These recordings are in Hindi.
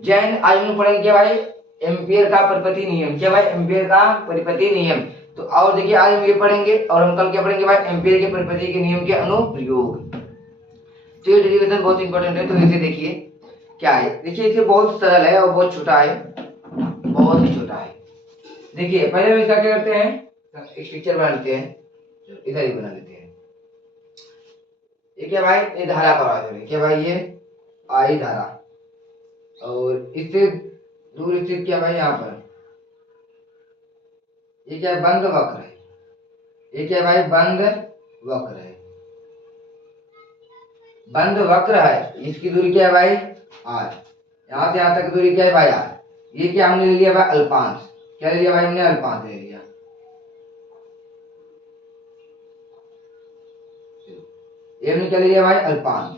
जैन आज हम लोग पढ़ेंगे क्या भाई, एम्पियर का परिपति नियम। क्या भाई, एम्पियर का परिपति नियम। तो और देखिए आज हम ये पढ़ेंगे और हम कल क्या पढ़ेंगे भाई, एम्पियर के परिपति के नियम के अनुप्रयोग। तो ये डेरिवेशन बहुत इंपॉर्टेंट है, तो इसे देखिए क्या है। देखिए इसे बहुत सरल है और बहुत छोटा है, बहुत ही छोटा है। देखिए पहले हम इसका क्या करते हैं, एक पिक्चर बना लेते हैं, इधर ही बना लेते हैं। ये क्या भाई, ये धारा प्रवाह है। क्या भाई, ये आई धारा, और इससे दूर स्थित क्या भाई यहाँ पर, ये क्या है, बंद वक्र है। ये क्या भाई, बंद वक्र है। बंद वक्र है, इसकी दूरी क्या है भाई, आर। यहाँ से यहाँ तक दूरी क्या है भाई, आर। ये क्या हमने ले लिया भाई, अल्पांश। क्या ले लिया भाई हमने, अल्पांश ले लिया। ये हमने क्या ले लिया भाई, अल्पांश।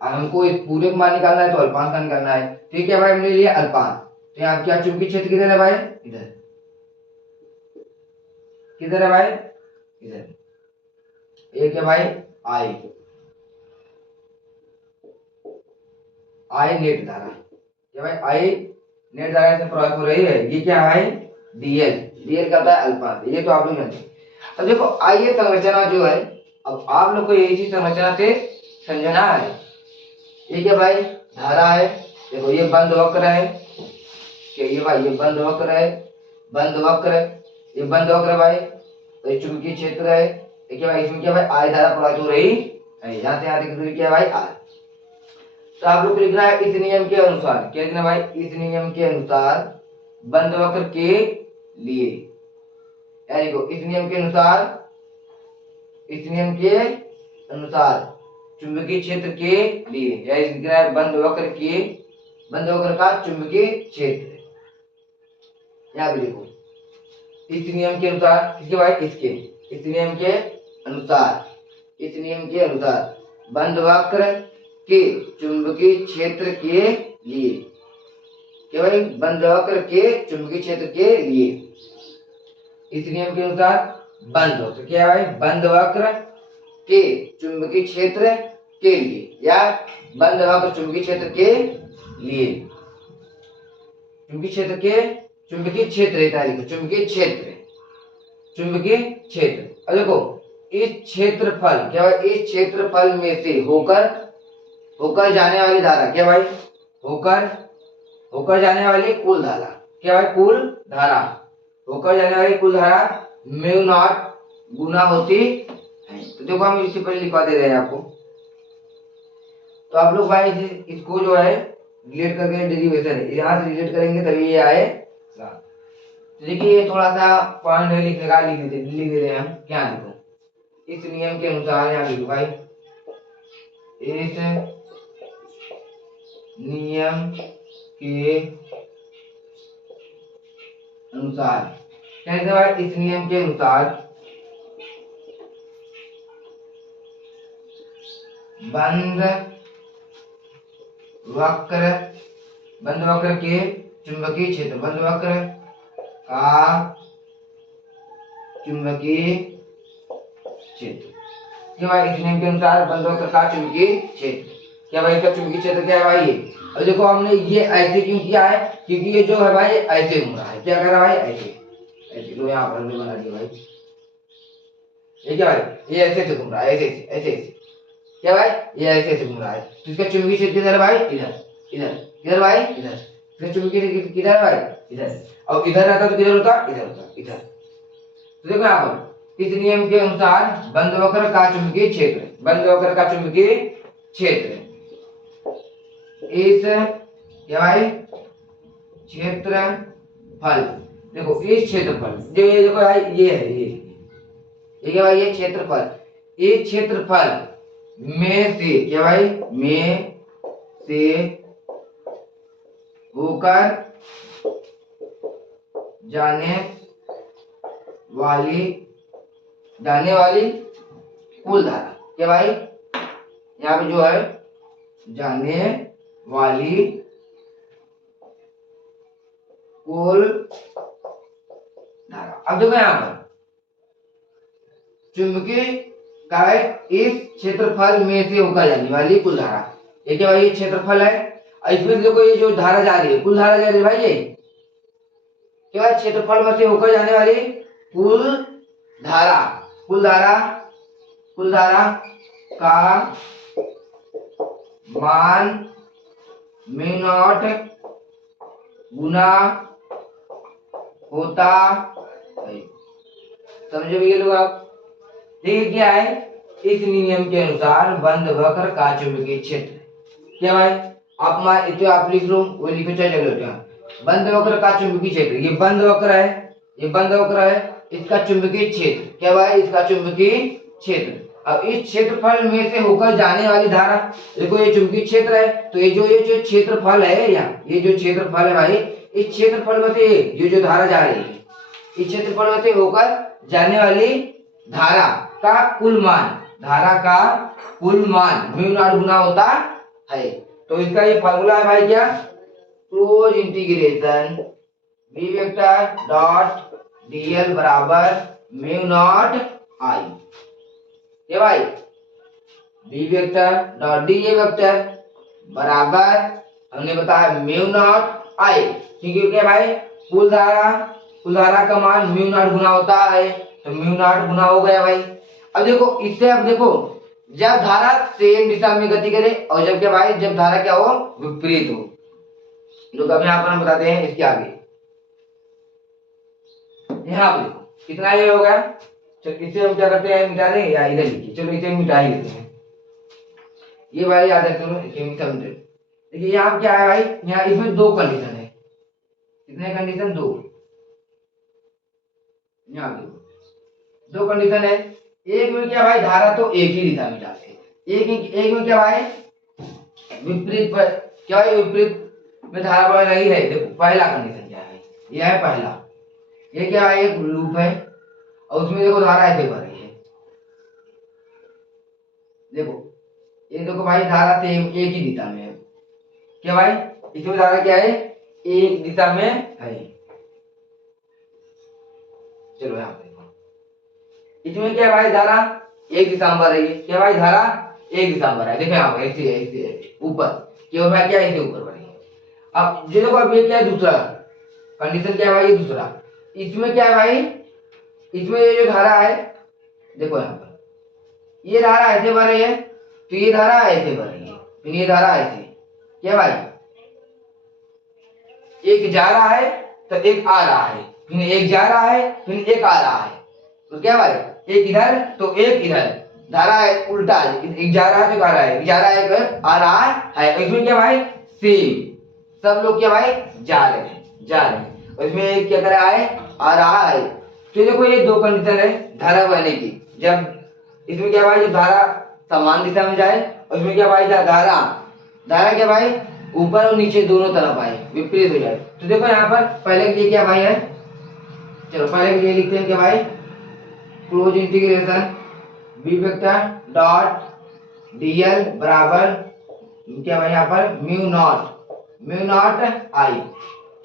और हमको इस पूरे को मान निकालना है तो अल्पांश का निकालना है। ठीक है भाई, हमने ले लिया अल्पांश। तो यहाँ क्या चुंबकीय क्षेत्र किधर है भाई, इधर। किधर है भाई, इधर। ये क्या भाई, आई, आई नेट धारा। क्या भाई, आई नेट धारा से प्रवाहित हो रही है। ये क्या है, डीएल। डीएल क्या होता है, अल्पांश। ये तो आप लोग जानते हैं। अब देखो आइए संरचना जो है, अब आप लोग को यही चीज संरचना से समझना है। ये क्या भाई, धारा है। देखो ये बंद वक्र है। क्या ये भाई, ये बंद वक्र है, बंद वक्र है, ये बंद वक्र है भाई। तो ये चुंबकीय क्षेत्र है। देखिए भाई, इसमें क्या भाई, आई धारा प्रवाहित हो रही है। यहाँ से यहाँ तक दूरी क्या है भाई, आर। तो आप लोग को लिखना है इस नियम के अनुसार। क्या लिखना भाई, इस नियम के अनुसार बंद वक्र के लिए, यानी को इस नियम के अनुसार, इस नियम के अनुसार चुंबकीय क्षेत्र के लिए, या लिखना है बंद वक्र के, बंद वक्र का चुंबकीय क्षेत्र। यहाँ भी देखो, इस नियम के अनुसार, किसके भाई, इसके, इस नियम के अनुसार, इस नियम के अनुसार बंद वक्र के चुंबकीय क्षेत्र के लिए। क्या भाई, बंद वक्र के चुंबकीय क्षेत्र के लिए, इस नियम के अनुसार बंद वक्र, क्या भाई, बंद वक्र के चुंबकीय क्षेत्र के लिए, या बंद वक्र चुंबकीय क्षेत्र के लिए, चुंबकीय क्षेत्र के, चुंबकीय क्षेत्र है, चुंबकीय क्षेत्र, चुंबकीय क्षेत्र। अब देखो इस क्षेत्रफल, क्या भाई, इस क्षेत्रफल में से होकर, होकर जाने वाली धारा, क्या भाई, होकर, होकर जाने वाली कुल धारा, क्या भाई, कुल धारा, होकर जाने वाली कुल धारा म्यू नॉट गुना होती है। तो देखो हम इससे पहले लिखवा दे रहे हैं आपको। तो आप लोग भाई इसको जो है रिलेट करके, डेरिवेशन है यहाँ से रिलेट करेंगे तभी ये आएगा। तो देखिए ये थोड़ा सा पॉइंट है लिखने का, लिख दे रहे हैं हम। क्या लिखो, इस नियम के अनुसार, यहाँ लिखो भाई, इस नियम के अनुसार, कैसे भाई, इस नियम के अनुसार बंद वक्र, बंद वक्र के चुंबकीय क्षेत्र, बंद वक्र का चुंबकीय क्षेत्र। क्या भाई, इस नियम के अनुसार बंद वक्र का चुंबकीय क्षेत्र, क्या भाई, इसका चुंबकीय क्षेत्र क्या है भाई, ये। और देखो हमने ये ऐसे क्यों किया है, क्योंकि ये जो है भाई ऐसे घूम रहा है। क्या कर रहा है भाई, ऐसे, ऐसे। तो यहाँ पर हमने बना दिया भाई, ये क्या भाई, ये ऐसे घूम रहा है, ऐसे ऐसे ऐसे। क्या भाई, ये ऐसे घूम रहा है। तो इसका चुंबकीय क्षेत्र किधर है भाई, इधर, इधर, किधर भाई, इधर। इसका चुंबकीय क्षेत्र किधर है भाई, इधर। और इधर रहता तो किधर होता, इधर होता, इधर। तो देखो यहाँ पर इस नियम के अनुसार बंद वक्र का चुंबकीय क्षेत्र, बंद वक्र का चुंबकीय क्षेत्र, इस क्या भाई, क्षेत्रफल, देखो इस क्षेत्रफल, जो ये देखो भाई, ये है, ये क्या भाई, ये क्षेत्रफल, इस क्षेत्रफल में से, क्या भाई, में से होकर जाने वाली, जाने वाली कुल धारा, क्या भाई, यहाँ पे जो है जाने वाली कुल धारा। अब देखो यहाँ पर चुंबकीय का है, इस क्षेत्रफल में से होकर जाने वाली कुल धारा। ये क्या भाई, ये क्षेत्रफल है, इसमें से देखो ये जो धारा जा रही है, कुल धारा जा रही है भाई, ये क्या है, क्षेत्रफल में से होकर जाने वाली कुल धारा, कुल धारा, कुल धारा का मान म्यू नॉट गुना होता है। समझो ये लोग आप। देखिए क्या है, इस नियम के अनुसार बंद वक्र का चुंबकीय क्षेत्र, क्या भाई आप मान इतो आप लिख लो, वो लिखो चाहे चलो क्या, बंद वक्र का चुंबकीय क्षेत्र, ये बंद वक्र है, ये बंद वक्र है, इसका चुंबकीय क्षेत्र क्या भाई, इसका चुंबकीय क्षेत्र। अब इस क्षेत्रफल में से होकर जाने वाली धारा, देखो ये चुंबकीय क्षेत्र है, तो ये जो क्षेत्रफल है, यहाँ ये जो क्षेत्रफल है भाई, इस क्षेत्रफल में से ये जो धारा जा रही है, इस क्षेत्रफल में से होकर जाने वाली धारा का कुल मान, धारा का कुल मान म्यू नॉट गुना होता है। तो इसका ये फार्मूला है भाई क्या, close integration v vector dot dl बराबर म्यू नॉट आई, ये भाई v vector dot da vector बराबर हमने बताया म्यू नॉट आई, क्योंकि क्या भाई कुल धारा का मान म्यू नॉट गुना होता है, तो म्यू नॉट गुना हो गया भाई। अब देखो इससे, अब देखो जब धारा सेम दिशा में गति करे और जब क्या भाई, जब धारा क्या हो, विपरीत हो, तो कब यहाँ पर हम बताते हैं इसके आगे, यहाँ पर देखो कितना ये हो गया, चलो इसे हम क्या करते हैं, मिटा दें या इधर लिखिए, चलो इसे मिटा ही देते हैं, ये वाली याद रख लो, इसे मिटा दे। देखिए यहाँ क्या है भाई, यहाँ इसमें दो कंडीशन है, कितने कंडीशन, दो, यहाँ दो कंडीशन है। एक में क्या भाई धारा तो एक ही दिशा में जाते हैं, एक में क्या भाई विपरीत पर, क्या भाई विपरीत में धारा बढ़ रही है। देखो पहला कंडीशन क्या है, यह है पहला, ये क्या है एक लूप है और उसमें देखो धारा ऐसे बढ़ रही है, देखो ये देखो भाई धारा तो एक ही दिशा में है, क्या भाई इसमें धारा क्या है, एक दिशा में है। चलो यहाँ पे इसमें क्या भाई धारा एक दिशा में बढ़ रही है, क्या भाई धारा एक दिशा में बढ़ रहा है, देखो यहाँ पे ऐसे ऊपर क्या भाई, क्या ऐसे ऊपर बढ़ रही है। अब ये देखो, अब ये क्या है, दूसरा कंडीशन क्या है भाई, ये दूसरा, इसमें क्या है भाई, इसमें ये जो धारा है, देखो यहाँ पर ये धारा ऐसे बढ़ रही है, तो ये धारा ऐसे बढ़ रही है, फिर ये धारा ऐसे, क्या भाई एक जा रहा है तो एक आ रहा है, फिर एक जा रहा है फिर एक आ रहा है, तो क्या भाई एक इधर तो एक इधर, धारा है उल्टा, एक जा रहा है तो एक आ रहा है, एक जा रहा है एक आ रहा है। इसमें क्या भाई सेम, सब लोग क्या भाई जा रहे हैं, और इसमें एक क्या कर रहा है, आ रहा है। तो देखो ये दो कंडीशन है धारा बहने की, जब इसमें क्या भाई जब धारा समान दिशा में जाए, और इसमें क्या भाई धारा क्या भाई ऊपर और नीचे दोनों तरफ आए, विपरीत हो जाए। तो देखो यहाँ पर पहले के लिए क्या भाई है, चलो पहले के लिए लिखते हैं क्या भाई, close integration v vector dot dl बराबर क्या भाई यहाँ पर म्यू नॉट आई,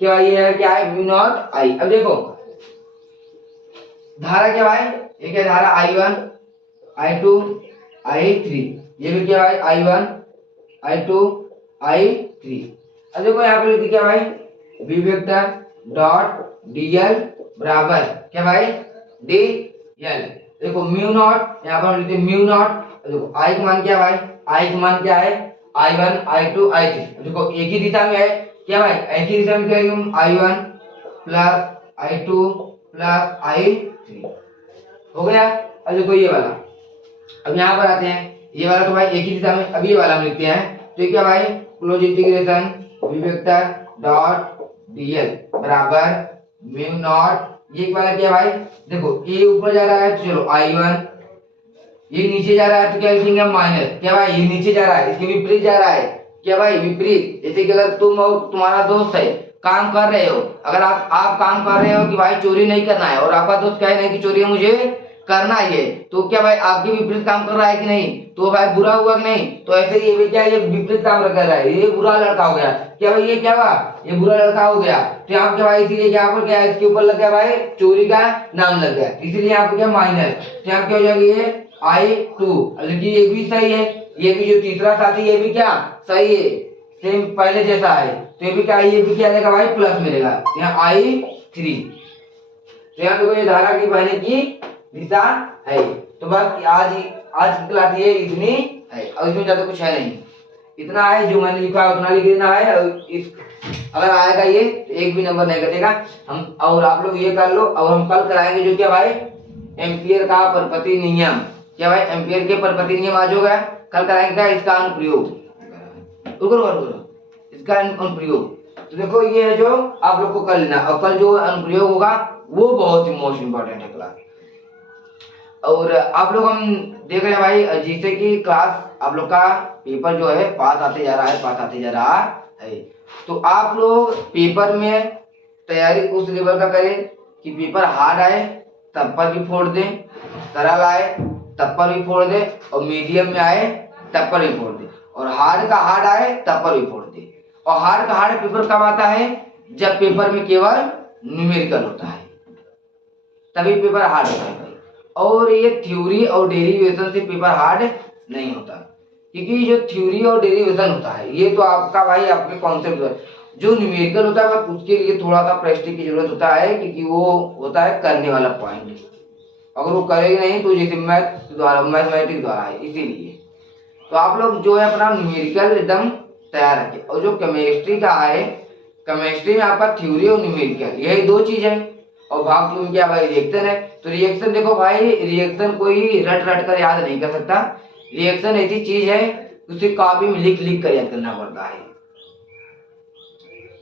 क्या भाई ये है क्या है, म्यू नॉट आई। अब देखो धारा क्या भाई, ये क्या धारा I1 I2 I3, ये भी क्या भाई I1 I2 I3। अब देखो यहाँ पे लिखते क्या भाई v वेक्टर डॉट dl बराबर क्या भाई dl, देखो म्यू नॉट, यहाँ पर लिखते म्यू नॉट, देखो I का मान क्या भाई, I का मान क्या है I1 I2 I3, देखो एक ही दिशा में है, क्या भाई एक ही दिशा में क्या है, I1 plus I2 plus I3 हो गया। अब देखो ये वाला, अब यहाँ पर आते हैं, ये वाला तो भाई एक ही दिशा में, अब ये वाला हम लिखते हैं, तो ये क्या भाई close integration v vector dot dl बराबर म्यू नॉट, ये वाला क्या भाई, देखो ये ऊपर जा रहा है, चलो I1, ये नीचे जा रहा है तो क्या लिखेंगे माइनस, क्या भाई ये नीचे जा रहा है, इसके विपरीत जा रहा है, क्या भाई विपरीत। जैसे कि अगर तुम और तुम्हारा दोस्त है, काम कर रहे हो, अगर आप काम कर रहे हो कि भाई चोरी नहीं करना है, और आपका दोस्त कहे नहीं कि चोरी मुझे करना ही है, तो क्या भाई आपके विपरीत काम कर रहा है कि नहीं, तो भाई बुरा हुआ कि नहीं। तो ऐसे ये भी क्या, ये विपरीत काम कर रहा है, ये बुरा लड़का हो गया, क्या भाई ये क्या हुआ, ये बुरा लड़का हो गया। तो यहाँ क्या भाई इसीलिए यहाँ पर क्या है, इसके ऊपर लग गया भाई चोरी का नाम लग गया, इसीलिए यहाँ पर क्या माइनस, तो यहाँ क्या हो जाएगा ये I2, ये भी सही है, ये भी जो तीसरा साथी ये भी क्या सही है, सेम पहले जैसा है, तो ये भी क्या है, ये भी क्या आएगा भाई, प्लस मिलेगा, यहाँ I3। तो यहाँ देखो ये धारा की बहने की दिशा है। तो बस आज की क्लास ये इतनी है, और इसमें ज्यादा कुछ है नहीं, इतना है जो मैंने लिखा है उतना लिख देना है। और इस अगर आएगा ये तो एक भी नंबर नहीं कटेगा हम। और आप लोग ये कर लो, और हम कल कराएंगे जो क्या भाई, एम्पियर का परपति नियम। क्या भाई, एम्पियर के परपति नियम आज होगा, कल कराएंगे क्या, इसका अनुप्रयोग, इसका अनुप्रयोग। तो देखो ये है जो आप लोग को कर लेना, और कल जो अनुप्रयोग होगा वो बहुत ही मोस्ट इंपॉर्टेंट है क्लास। और आप लोग हम देख रहे हैं भाई, जिससे कि क्लास आप लोग का पेपर जो है पास आते जा रहा है। तो आप लोग पेपर में तैयारी उस लेवल का करें कि पेपर हार्ड आए तब पर भी फोड़ दें, सरल आए तब पर भी फोड़ दे, और मीडियम में आए तब पर भी फोड़ दे, और हार्ड का हार्ड आए तब पर भी फोड़ दे। और हार्ड का हार्ड पेपर कब आता है, जब पेपर में केवल न्यूमेरिकल होता है, तभी पेपर हार्ड होता है। और ये थ्योरी और डेरिवेशन से पेपर हार्ड नहीं होता, क्योंकि जो थ्योरी और डेरिवेशन होता है ये तो आपका भाई आपके कॉन्सेप्ट है। जो न्यूमेरिकल होता है बस उसके लिए थोड़ा सा प्रैक्टिस की जरूरत होता है, क्योंकि वो होता है करने वाला पॉइंट, अगर वो करेगा नहीं तो जैसे मैथमेटिक्स द्वारा है, इसीलिए। तो आप लोग जो है अपना न्यूमेरिकल एकदम तैयार रखें। और जो केमिस्ट्री का है, केमिस्ट्री में आपका थ्योरी और न्यूमेरिकल यही दो चीज है, और भाग 2 में क्या भाई, रिएक्शन है। तो रिएक्शन देखो भाई, रिएक्शन कोई रट रट कर याद नहीं कर सकता, रिएक्शन ऐसी चीज है उसे कॉपी में लिख लिख कर याद करना पड़ता है।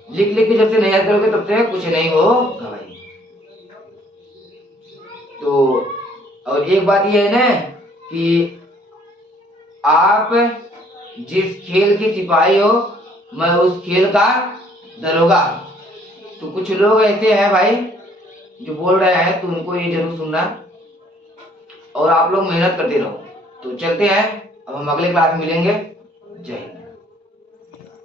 लिख लिख के जब से नहीं याद करोगे तब से कुछ नहीं होगा भाई। तो और एक बात ये है ना कि आप जिस खेल के सिपाही हो, मैं उस खेल का दरोगा। तो कुछ लोग ऐसे हैं भाई जो बोल रहे हैं, तो उनको ये जरूर सुनना, और आप लोग मेहनत करते रहो। तो चलते हैं, अब हम अगले क्लास में मिलेंगे। जय हिंद।